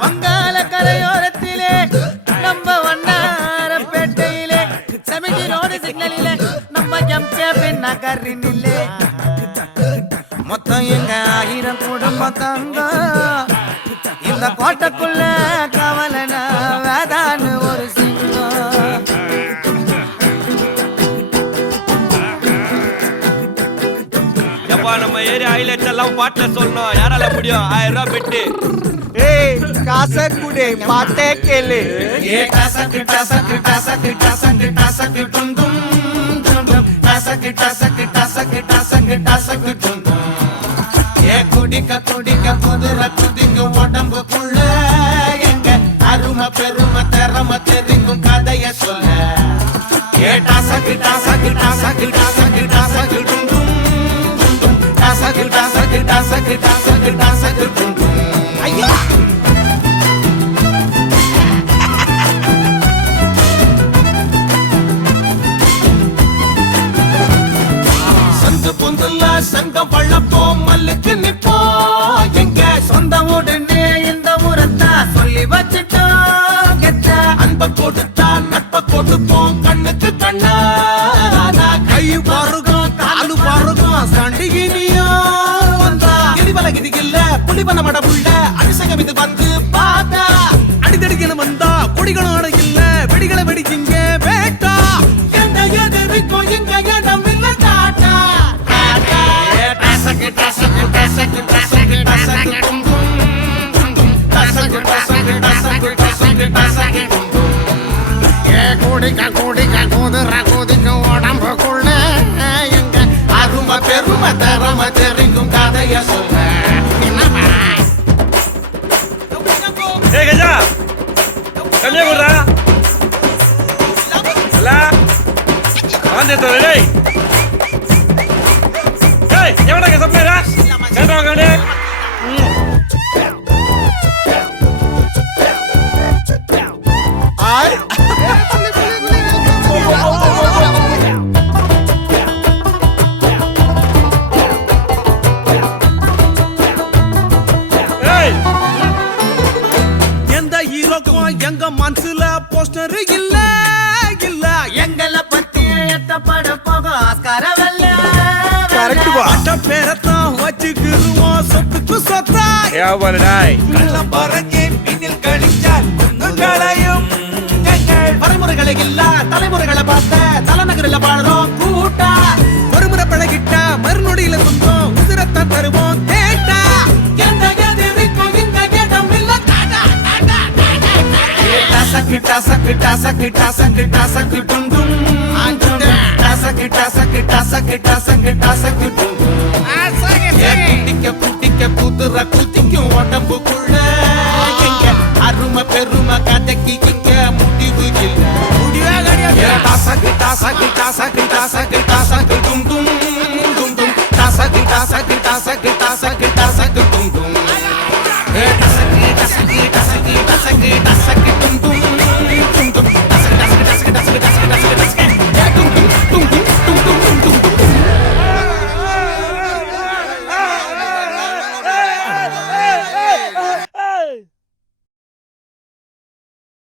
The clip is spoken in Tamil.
வங்காள கரையோரத்திலே நம்ம வண்ணாரப்பேட்டையிலே சமிதி ரோடு சிக்னலிலே நம்ம ஜம்சேபின் நகரினிலே மொத்தம் எங்க 1000 குடும்பம் தங்கம் இந்த கோட்டைக்குள்ள கவலனா வேதான்னு ஒரு சிங்கம். எப்பா நம்ம ஏரியா ஹைலைட்ஸ் எல்லாம் பாட்டுல சொல்லணும். யாரால முடியும்? 1000 ரூபாய் பெட்டு. ஏய் காசை குடு பாட்டே கேளு. ஏ டசக்கு டசக்கு டசக்கு டசக்கு டசக்கு டும் டும் டும் டும் டசக்கு டசக்கு டசக்கு டசக்கு டசக்கு டும் டும். ஏ குடிக்க குடிக்க குதிரை குதிக்கும் உடம்புக்குள்ள எங்க அருமை பெருமை திறமை தெரிக்கும் கதைய சொல்ல. ஏ டசக்கு டசக்கு டசக்கு டசக்கு டசக்கு டும் டும் டும் டும் டசக்கு டசக்கு டசக்கு டசக்கு டசக்கு டும் டும். ஐயா சந்து பொந்துல சங்கம் வளப்போம் மல்லுக்கு நிப்போம் எங்க சொந்த உடனே இந்த ஊரத்தா சொல்லி வச்சுட்டோம் கெட்ட அன்ப கொடுத்தா நட்ப கொடுப்போம் கண்ணுக்கு கண்ணா கை பாருகும் காலு பாருகும் சண்டிகினியோ வந்தா இடிவலகிதி இல்ல புலிவன மடமுள்ள அபிஷேகம் இது வந்து பார்த்தா அடிதடிக்கணும் வந்தா கொடிகளும் அடையில்ல வெடிகளை வெடிச்சிங்க வேட்டா எந்த எதிர்க்கும் எங்க இடம் இல்ல டாட்டா டாட்டா டசக்கு டசக்கு டசக்கு டசக்கு டசக்கு டும் டும் டும் டசக்கு டசக்கு டசக்கு டசக்கு டசக்கு டும் டும். ஏ குடிக்க குடிக்க குதிர குதிக்கும் உடம்புக்குள்ள எங்க அருமை பெருமை திறமை தெரிக்கும் கதைய சொல்ல. ஏய் கஜா கம்மியா குடுறா. அல்ல வாந்தே டேய். ஏய் எவடா சப்ளைரா? கேட்டா கண்டே. ஆய் ஏய் எந்த ஹீரோக்கும் எங்க மனசுல போஸ்டர் இல்ல இல்ல எங்களை பத்தி எத்தப்பட போக ஆஸ்கார வெல்ல அட்ட பேரத்தான் வச்சுக்கிருவோம் சொத்துக்கு சொத்தா ஏவல டேய். கள்ளம் பறக்கி பின்னில் கழிச்சால் குன்னுகளையும் எங்கள் வரைமுறைகளை இல்ல தலைமுறைகளை பார்த்த தலைநகரில் பாடுறோம் கூட்டா. ஒருமுறை பழகிட்டா மறுநொடியில துன்பம் உதிரத்தான் தருவோம் கேட்டா எந்த எதிர்க்கும் இந்த இடம் இல்ல டாடா டாடா டாடா. டசக்கு டசக்கு டசக்கு டசக்கு டசக்கு டும் டும் டும் டசக்கு டசக்கு டசக்கு டசக்கு டசக்கு டும் டும். ஏ குட்டிக்க குட்டிக்க குதிர குத்திக்கும் உடம்புக்குள்ள எங்க அருமை பெருமை கதைக்கு இங்க முடிவு இல்ல. ஏ டசக்கு டசக்கு டசக்கு டசக்கு டசக்கு டும் டும் டும் டும் டசக்கு டசக்கு டசக்கு டசக்கு டசக்கு